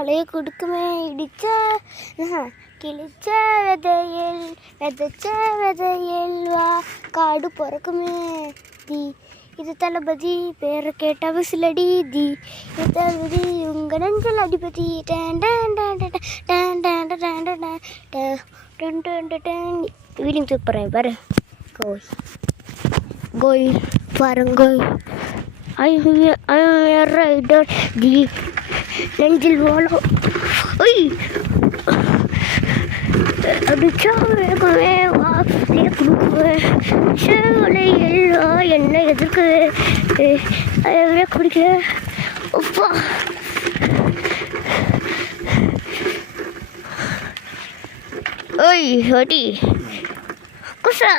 மழையை கொடுக்குமே இடிச்ச கிழிச்ச விதைச்ச விதையல் வா காடு பிறக்குமே தி இது தளபதி பேரை கேட்ட விசிலடி தி இது தளபதி உங்க நெஞ்சல் அடிபதி வீடிங் சூப்பரேன் பாரு கோய் கோய் பாருங்கோய் ரைடர் தி நெஞ்சில் வாழோ ஒய் அடிச்சா வேகமே வா கொடுக்குவேன் சேவலை எல்லாம் என்ன எதிர்க்கு அதை குடிக்க அப்பா ஓய் அடி குசா